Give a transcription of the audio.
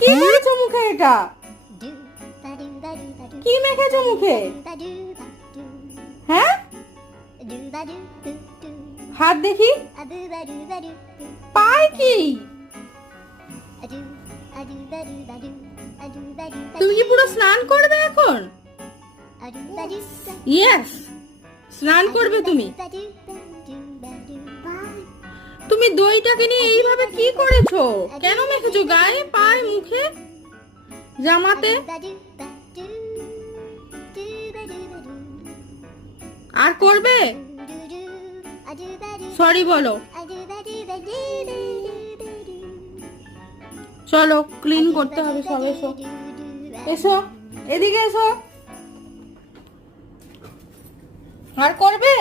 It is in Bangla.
কি করেছ মুখে এটা? কি মেখেছো মুখে? হ্যাঁ? হাত দেখি। পায় কি? তুমি কি পুরো স্নান করবে এখন? ইয়েস স্নান করবে তুমি। তুমি দইটাকে নিয়ে এইভাবে কি করেছ? কেন মেখেছো গায়ে, পায়ে, মুখে? জামাতে? আর করবে? সরি বলো। চলো ক্লিন করতে হবে সব, এসো। এসো, এদিকে এসো। আর করবে?